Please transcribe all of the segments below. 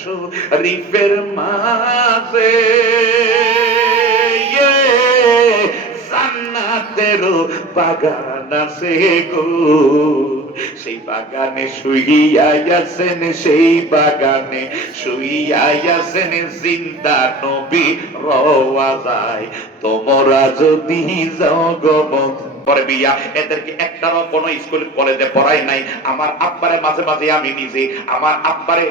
শরীফের মাঝে জান্নাতেরও বাগান আছে গো, সেই বাগানে শুইয়াছেন, সেই বাগানে শুইয়াছেন জিন্দা নবী রওয়াজায়, তোমরা যদি জগমত পরে বিয়া এদেরকে একটারও কোনো স্কুল কলেজে পড়াই নাই। আমার আব্বারে মাঝে মাঝে আমি নিজে আমার আব্বারে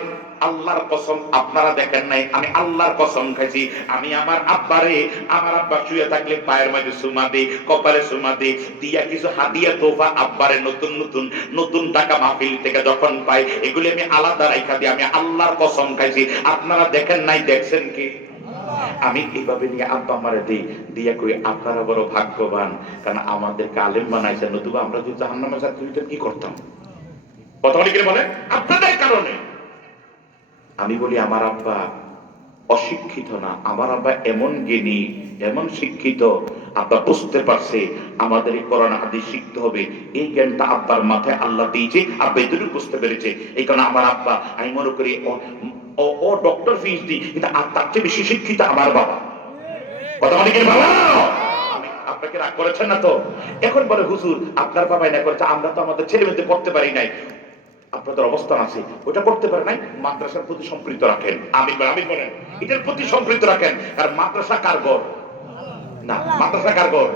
আল্লাহর কসম, আপনারা দেখেন নাই, আমি আল্লাহর কসম খাইছি, আমি আমার আব্বারে, আমার আব্বা শুয়ে থাকলে পায়ের মাঝে সুমা দিই, কপালে সুমা দিই, দিয়া কিছু হাদিয়া তোফা আব্বারে নতুন নতুন নতুন টাকা মাহফিল থেকে যখন পাই, এগুলি আমি আলাদা রাইখা দিই, আমি আল্লাহর কসম খাইছি। আপনারা দেখেন নাই, দেখছেন কি? আমি এইভাবে নিয়ে আব্বা আমারে দিই, দিয়া কই আপনারা বড় ভাগ্যবান, কারণ আমাদেরকে আলেম বানাইছেন, নতুবা আমরা যদি জাহান্নামে যেতাম কি করতাম? কথা বলি কি বলে? আপনাদের কারণে। আমি বলি আমার আব্বা অশিক্ষিত না, আমার আব্বা এমন জ্ঞানী, এমন শিক্ষিত, আব্বা বুঝতে পারছে আমাদের এই কোরআন হাদিস শিখতে হবে, এই জ্ঞানটা আব্বার মাথায় আল্লাহ দিয়েছে, আব্বা এতটুকু বুঝতে পেরেছে। এই কারণে আমার আব্বা, আমি মনে করি ও ডক্টর ফিস দিই, কিন্তু তার চেয়ে বেশি শিক্ষিত আমার বাবা। কথা বলি কি বাবা? আমি আপনাকে রাগ করেছেন না তো? এখন বলে হুজুর আপনার বাবাই না করেছে, আমরা তো আমাদের ছেলে মেয়েদের পড়তে পারি নাই। আপনাদের অবস্থান আছে, ওটা করতে পারে নাই, মাদ্রাসার প্রতি সম্পৃক্ত রাখেন। আমি বলেন এটার প্রতি সম্পৃক্ত রাখেন। আর মাদ্রাসা কার ঘর? না, মাদ্রাসা কার ঘর?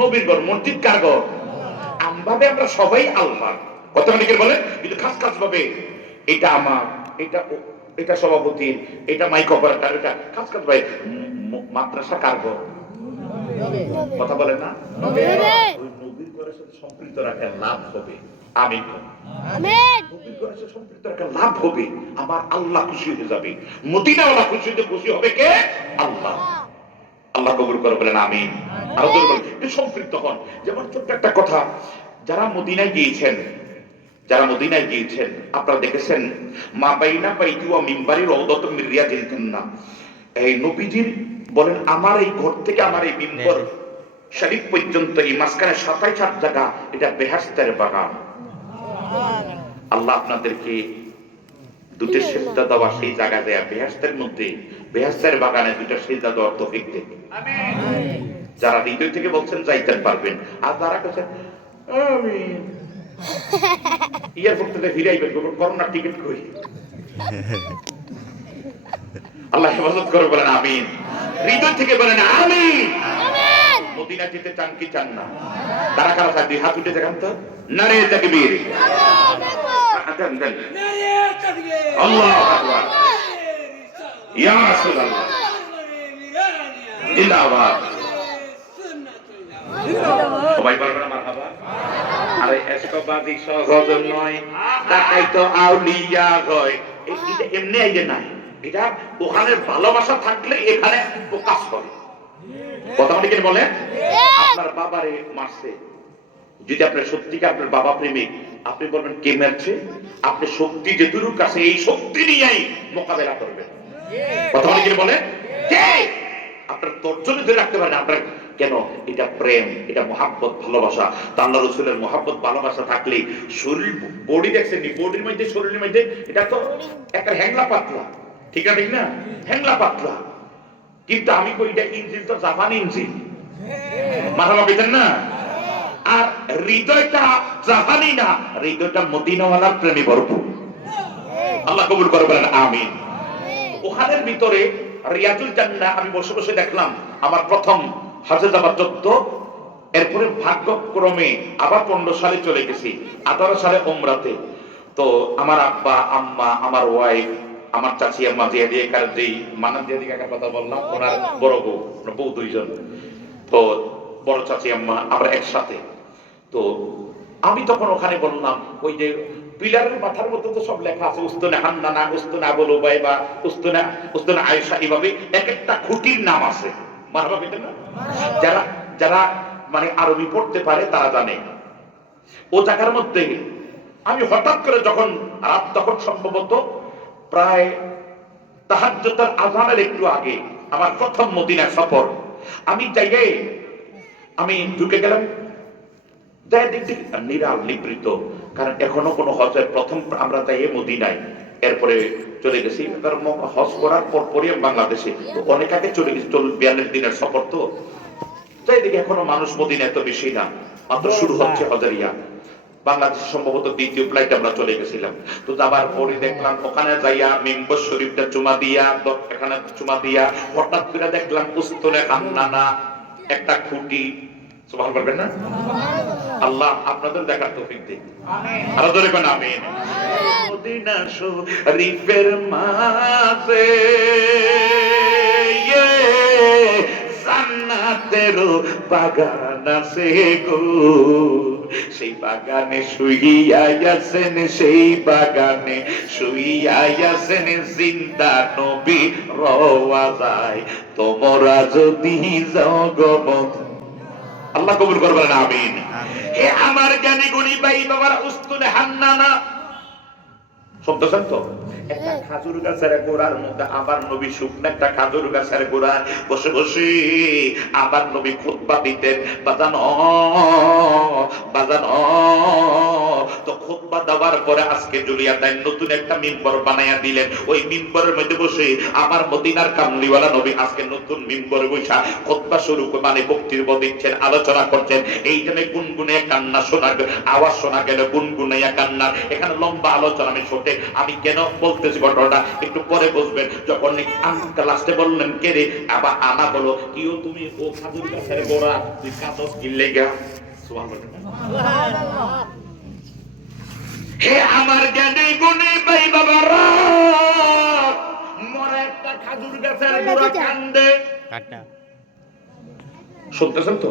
নবীর ঘর। মসজিদ কার ঘর? আমভাবে আমরা সবাই আল্লাহ। কথা অনেকের বলেন, কিন্তু খাস খাস ভাবে এটা আমার, এটা সভাপতির, এটা মাইক অপারেটর, এটা খাস খাস ভাবে। মাদ্রাসা কার ঘর? কথা বলেন না? নবীর ঘরের সাথে সম্পৃক্ত রাখেন, লাভ হবে। আমিন। লাভ হবে, আমার আল্লাহ খুশি হয়ে যাবে, মদিনাওয়ালা খুশি হতে খুশি হবে কে? আল্লাহ। আল্লাহ কবুল করে বলেন আমিন। আর সম্পৃক্ত হন। যেমন ছোট্ট একটা কথা, যারা মদিনায় গিয়েছেন আপনারা দেখেছেন, মা বাইনা বাইতু ওয়া মিম্বারি রাউদাতুম মির রিয়াদিল জান্নাহ। এই নবীজির বলেন আমার এই ঘর থেকে আমার এই মিম্বর শরীফ পর্যন্ত এই মাঝখানে 27 জায়গা, এটা বেহেশতের বাগান। আল্লাহ আপনাদেরকে দুটো সিজদা দেওয়া সেই জায়গা দেয়া, বেহেশতের মধ্যে, বেহেশতের বাগানে দুটো সিজদা দেওয়ার তৌফিক দেন। আমিন। যারা হৃদয় থেকে বলছেন যাইতেন পারবেন, আর যারা কাছেন আমিন এয়ারপোর্ট থেকে ফিরাইবেন, করোনা টিকিট কই। আল্লাহ হেফাজত করে বলেন আমিন। হৃদয় থেকে বলেন আমিন। মদিনা যেতে চান কি চান না? তারা কারা চান? দুই হাত উঠে দেখান তো। নারে তাকবীর, আল্লাহু আকবার, ইয়া রাসূলুল্লাহ, জিন্দাবাদ। সবাই বলবেন মারহাবা। আরে এসকবাদী সহজ নয়, তাকাই তো আউলিয়া হয়। এটা এমনি আইডে নাই, এটা ওখানে ভালোবাসা থাকলে এখানে প্রকাশ করে। কথা বলি কি বলে? আপনার বাবারে মারছে, যদি আপনার সত্যিকার আপনার বাবা প্রেমিক, আপনি বলবেন কে মারছে, আপনি শক্তি যেটুকু কাছে এই শক্তি নিয়েই মোকাবেলা করবেন। কথা বলি কি বলে? কে আপনার তর্জনী ধরে রাখতে পারেন আপনার, কেন? এটা প্রেম, এটা মহাব্বত, ভালোবাসা। আল্লাহ রাসূলের মহাব্বত ভালোবাসা থাকলে শরীর, বডি দেখছেন নি, বডির মধ্যে, শরীরের মধ্যে এটা তো একটা হ্যাংলা পাতলা, ঠিক আছে না? হ্যাংলা পাতলা, কিন্তু আমি কই এটা ইঞ্জিন তো জাপানি ইঞ্জিন। মারহাবা কইতেন না? আর হৃদয়টা জাপানি না, হৃদয়টা মদিনাওয়ালার প্রেমে ভরপুর। আল্লাহ কবুল করে বলেন আমিন। ওখানের ভিতরে রিয়াজুল জান্নাহ আমি বসে বসে দেখলাম, আমার প্রথম হজে যাবার 14, এরপরে ভাগ্যক্রমে আবার 15 সালে চলে গেছি, 18 সালে উমরাতে। তো আমার আব্বা আম্মা, আমার ওয়াইফ, আমার চাচি আম্মা জিয়াদি কার যেই মানান জিয়াদি কাকার কথা বললাম, ওনার বড় বউ দুইজন, তো বড় চাচি আম্মা আমরা একসাথে। তো আমি তখন ওখানে বললাম, ওই যে পিলারের মাথার মধ্যে তো সব লেখা আছে, উস্তুনে হান্নানা, উস্তুনে আবুল উবাইবা, উস্তুনে আয়েশা, এইভাবে এক একটা খুঁটির নাম আছে। মারহাবা কইতেন না? যারা যারা মানে আরবি পড়তে পারে তারা জানে। ও জায়গার মধ্যে আমি হঠাৎ করে যখন রাত, তখন সম্ভবত প্রায় তাহাজ্জুদের আযানের একটু আগে, আমার প্রথম মদিনা সফর, আমি জায়গায় আমি ঢুকে গেলাম, যাই দেখছি নিরাল নিবৃত, কারণ এখনো কোনো হজের প্রথম আমরা যাই মদিনায় এরপরে চলে গেছি, হজ করার পর পরই বাংলাদেশে অনেক আগে চলে গেছি, 42 দিনের সফর তো তাই দেখি এখনো মানুষ মদিনা এত বেশি না, মাত্র শুরু হচ্ছে হজরিয়া। বাংলাদেশ সম্ভবত দ্বিতীয় ফ্লাইটে আমরা চলে গেছিলাম। তো যাবার পরে দেখলাম ওখানে যাইয়া মেম্বার শরীফটা চুমা দিয়া, এখানে চুমা দিয়া, হঠাৎ করে দেখলাম উস্তরে হান্নানা একটা খুঁটি। সুবহানাল্লাহ বলবেন না? আল্লাহ আপনাদের দেখার তৌফিক দিন। আমিন। আরো জোরে বলেন আমিন। মদিনা শরীফের মাঝে জান্নাতেরও বাগান আছে গো, সেই বাগানে শুইয়া আছেন, সেই বাগানে শুইয়া আছেন জিন্দা নবী রওয়াজায়, তোমরা যদি যাও গো আল্লাহ কবুল করবেন আমিন। হে আমার জ্ঞানী গুণী ভাই বাবার উস্তুলে হান্নানা শুনতেছেন তো? একটা খাজুর গাছের গোড়ার মধ্যে আবার নবী শুকনো একটা খাজুর গাছের গোড়ায় বসে বসে আবার নবী খুতবা দিতেন। বাজানো বাজানো তো খুতবা দেওয়ার পরে আজকে জুলিয়া তাই নতুন একটা মিম্বর বানাইয়া দিলেন। ওই মিম্বরের মধ্যে বসে আমার মদিনার কামলিওয়ালা নবী আজকে নতুন মিম্বরে বসা খুতবা শুরু মানে বক্তব্য দিচ্ছেন, আলোচনা করছেন। এইখানে গুনগুনে কান্না শোনা, আওয়াজ শোনা গেল গুনগুনাইয়া কান্নার। এখানে লম্বা আলোচনা আমি ছোটে, আমি কেন বলতেছি ঘটনাটা একটু পরে বুঝবেন। যখন লাস্টে বললেন কে রে, আবার আনা বলো কিও তুমি ও খাজুর গাছের গোড়া তুই কাগজ কিনলে গা। হে আমার জ্ঞানী গুণী ভাই বাবারা, মরা একটা খাজুর গাছের গোড়া কান্দে। শুনতেছেন তো?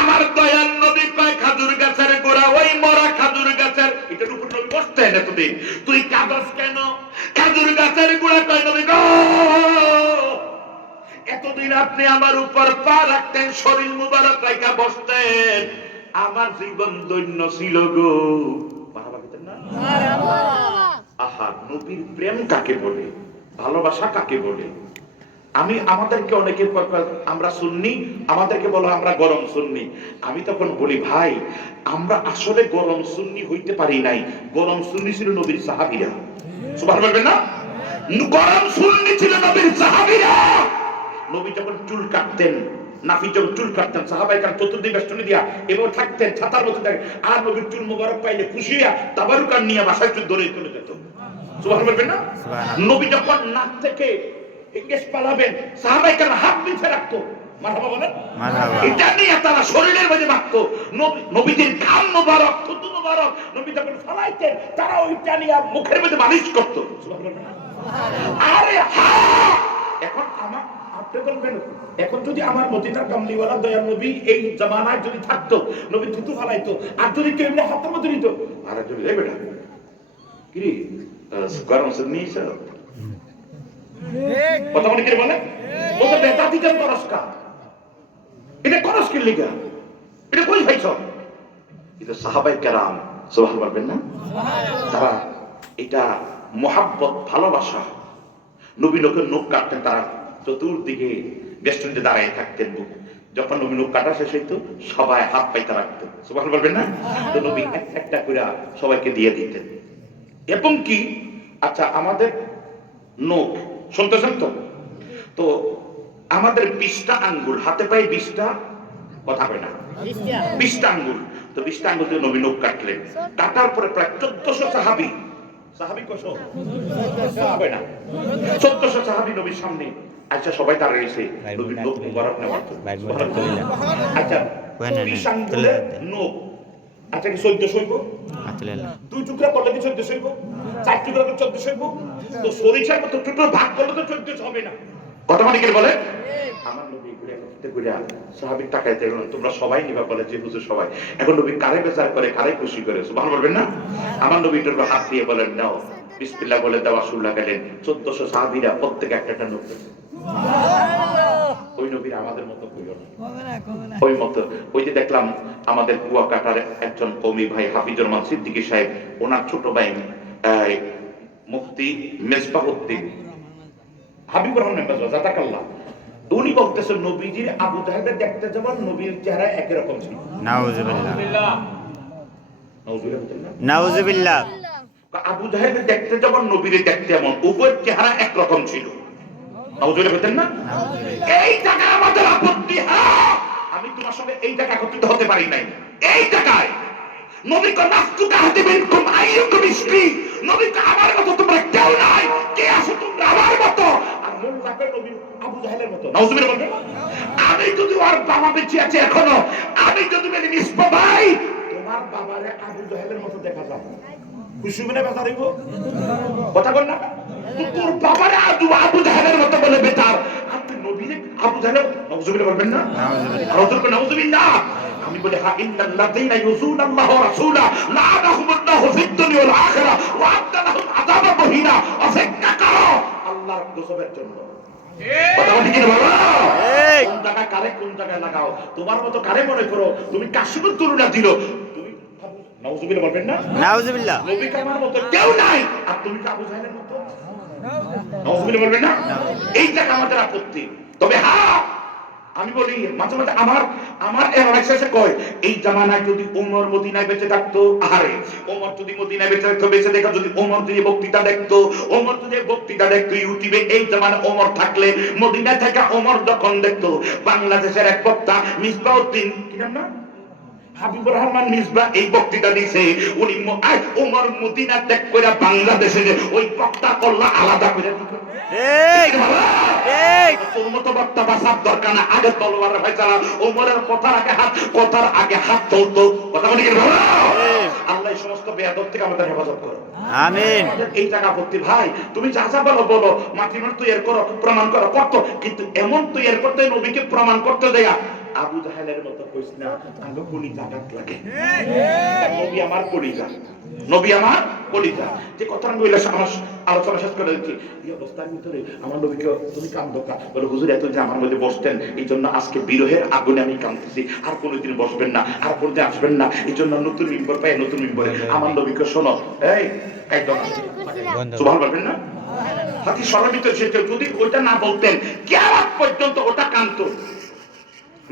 আমার দয়াল নবী কয় খাজুর গাছের গোড়া, ওই মরা খাজুর গাছের এটার উপর নবী বসতেন এতদিন, তুই কাগজ কেন? খাজুর গাছের গোড়া কয় নবী গো, এতদিন আপনি আমার উপর পা রাখতেন, শরীর মুবারক রাইখা বসতেন, আমার জীবন দৈন্য ছিল গো। আহা, নবীর প্রেম কাকে বলে, ভালোবাসা কাকে বলে? আমি আমাদেরকে অনেকে আমরা সুন্নি, আমাদেরকে বলো আমরা গরম সুন্নি। আমি তখন বলি ভাই আমরা আসলে গরম সুন্নি হইতে পারি নাই, গরম সুন্নি ছিল নবীর সাহাবীরা। সুবহানাল্লাহ বলবেন না? গরম সুন্নি ছিল নবীর সাহাবীরা। নবী যখন চুল কাটতেন, নাফি যখন চুল কাটতেন, সাহাবায়ে কেরাম চতুর্দিকে বেষ্টনী দিয়া এভাবে থাকতেন, ছাতার মধ্যে থাকতেন, আর নবীর চুল মোবারক পাইলে খুশি হইয়া তাবারুকান নিয়ে বাসায় চুল ধরে চলে যেত। সুবহানাল্লাহ বলবেন না? নবী যখন নাক থেকে ইংরেজ পালাবেন, সাহাবায়ে কেরাম হাত নিচে রাখতো, মারহাবা বলেন, মারহাবা, এটা নিয়ে তারা শরীরের মধ্যে মাখতো। নবীদের ঘাম মোবারক, থুতু মোবারক নবী যখন ফলাইতেন, তারা ওইটা নিয়ে মুখের মধ্যে মালিশ করতো। সুবহানাল্লাহ। আরে হ্যাঁ, এখন আমার আপনি বলবেন, এখন যদি আমার মদিনার কামলিওয়ালা দয়াল নবী এই জামানায় যদি থাকতো, নবী থুতু ফলাইতো, আর যদি কেউ এমনি হাতের মধ্যে নিত, আর যদি এই বেটা কি রে গরম সুন্নি স্যার কথা মনে করে বলে ওটা বেদাতিকের করসকা, এটা করস কি লিগা, এটা কই ভাইছ? এটা সাহাবায়ে কেরাম, সুবহানাল্লাহ বলবেন না? তারা এটা মোহাব্বত, ভালোবাসা। নবী লোকের নখ কাটতেন, তারা চতুর্দিকে বেষ্টনীতে দাঁড়িয়ে থাকতেন। যখন নবী নখ কাটা শেষ হইতো, সবাই হাত পাইতে রাখতো। সুবহানাল্লাহ বলবেন না? তো নবী একটা করে সবাইকে দিয়ে দিতেন। এবং কি আচ্ছা, আমাদের নখ শুনতেছেন তো? তো আমাদের 20টা আঙ্গুল, হাতে পায়ে 20টা, কথা কয় না, 20টা আঙ্গুল। তো 20টা আঙ্গুল দিয়ে নবী নখ কাটলেন। কাটার পরে প্রায় 1400 সাহাবী, সাহাবী কত? 1400 সাহাবী নবীর সামনে আচ্ছা সবাই দাঁড়িয়েছে নবীর নখ মুবারক নেওয়ার জন্য। আচ্ছা 20 আঙ্গুলের নখ, আচ্ছা কি 1400 হইব? দুই টুকরা করলে কি 1400 হইব? চার টুকরা করলে 1400 হইব? তো সরিষার মতো টুকরো ভাগ করলে তো 1400 হবে না। কথা মানে কি বলে? আমার নবী ঘুরে করতে ঘুরে সাহাবীর টাকায় দেখলেন তোমরা সবাই নিবা, বলে যে হুজুর সবাই। এখন নবী কারে বেচার করে, কারে খুশি করে, সুবহানাল্লাহ বলবেন না? আমার নবী একটু হাত দিয়ে বলেন নাও, বিসমিল্লাহ বলে দেওয়া শুরু লাগালেন। 1400 সাহাবীরা প্রত্যেকে একটা নখ দিলেন। ওই নবীর আমাদের মতো কইও না, ওই মতো। ওই যে দেখলাম আমাদের কুয়াকাটার একজন কওমি ভাই হাফিজুর রহমান সিদ্দিকী সাহেব, ওনার ছোট ভাই মুফতি মেজবাহুদ্দিন হাবিবুর রহমান মেজবাহ জাযাকাল্লাহ, উনি বলতেছেন নবীজির আবু তাহের দেখতে যেমন নবীর চেহারা একই রকম ছিল। নাউযুবিল্লাহ, নাউযুবিল্লাহ, নাউযুবিল্লাহ। আবু জাহেলের দেখতে যেমন নবীরে দেখতে এমন, উভয়ের চেহারা একরকম ছিল। নাউজুবিল্লাহ বলতেন না? এই জায়গায় আমাদের আপত্তি। হ্যাঁ, আমি তোমার সঙ্গে এই জায়গায় একত্রিত হতে পারি নাই। এই জায়গায় নবী কো নাফতুকা হাদিবিনকুম আইয়ুকুম ইসলি, নবী কো আমার মতো তোমরা কেউ নাই, কে আছো তোমরা আমার মতো? আর মোল্লাকে নবী আবু জাহেলের মতো। নাউজুবিল্লাহ বলবেন? আমি যদি ওর বাবা বেঁচে আছে এখনো, আমি যদি বলি নিসবা ভাই তোমার বাবারে আবু জাহেলের মতো দেখা যায়, খুশি হবে না বেচার হইব? কথা বল না, তোর বাবারে আবু জাহেলের মতো বলে বেচার, আর তুই নবীরে আবু জাহেলের। নাউজুবিল্লাহ বলবেন না? নাউজুবিল্লাহ। আমি বলি হা ইন্নাল্লাযীনা ইউযুনাল্লাহ ওয়া রাসূলা লাআনাহুমুল্লাহু ফিদ দুনিয়া ওয়াল আখিরাহ ওয়া আ'আদ্দা লাহুম আযাবান মুহিনা। অপেক্ষা করো আল্লাহর গজবের জন্য। কথা বলি কি বাবা? কোন জায়গায় কারে কোন জায়গায় লাগাও, তোমার মতো কারে মনে করো তুমি কাশিমুত তুলনা দিল, তুমি নাউজুবিল্লাহ বলবেন না? নাউজুবিল্লাহ। নবী কামার মতো কেউ নাই, আর তুমি কি আবু জাহেলের মতো? নাউজুবিল্লাহ বলবেন না? এই জায়গা আমাদের আপত্তি। তবে হ্যাঁ, আমি বলি মাঝে মাঝে আমার এসে কয়, এই জামানায় যদি ওমর মদিনায় বেঁচে থাকতো, আরে ওমর যদি মদিনায় বেঁচে থাকতো, বেঁচে দেখা যদি ওমর যদি বক্তৃতা দেখতো, ওমর যদি বক্তৃতা দেখতো ইউটিউবে, এই জামানায় ওমর থাকলে মদিনায় থাকা ওমর যখন দেখতো, বাংলাদেশের এক বক্তা মিসবাউদ্দিন, কি নাম না, হাবিবুর রহমান মিসবা, এই বক্তৃতা দিয়েছে, উনি ওমর মদিনা ত্যাগ করে বাংলাদেশে যে ওই বক্তা করলা আলাদা করে দিত। তোর মতো বক্তা বাসার দরকার না, আগে তলোয়ার ফয়সালা, ওমরের কথার আগে হাত চলতো। কথা বলি আল্লাহ এই সমস্ত বেয়াদব থেকে আমাদের হেফাজত করো, আমিন। এই জায়গা আপত্তি ভাই, তুমি যা যা বলো মাটির তৈরি করো, প্রমাণ করো, করতো, কিন্তু এমন তৈরি করতে নবীকে প্রমাণ করতে দেয়া আবু জাহেলের মতো কইস না, আঙ্গ কলিজা আঘাত লাগে। নবী আমার কলিজা, নবী আমার কলিজা। যে কথা আমি বললাম আমার আলোচনা শেষ করে দিচ্ছি, এই অবস্থার ভিতরে আমার নবীকে তুমি কান্দকা বলে, হুজুর এত যে আমার মধ্যে বসতেন, এই জন্য আজকে বিরহের আগুনে আমি কাঁদতেছি, আর কোনোদিন বসবেন না, আর কোনোদিন আসবেন না, এই জন্য নতুন মিম্বর পাই, নতুন মিম্বরে আমার নবীকে শোনো। এই একদম সুবহান বলবেন না? হাতি সবার ভিতরে সে যদি ওইটা না বলতেন, কিয়ামত পর্যন্ত ওটা কাঁদতো।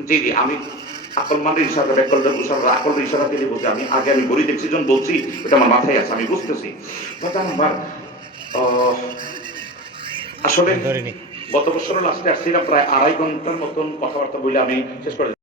জি জি, আমি আকলমানের ইশারা, বেকলদের ইশারা, আকলের ইশারা দিয়ে বলছি। আমি আগে আমি বলি দেখছি যখন বলছি, ওটা আমার মাথায় আছে, আমি বুঝতেছি। আমার আসলে গত বছর লাস্টে আসছিলাম, প্রায় 2.5 ঘন্টার মতন কথাবার্তা বলে আমি শেষ করে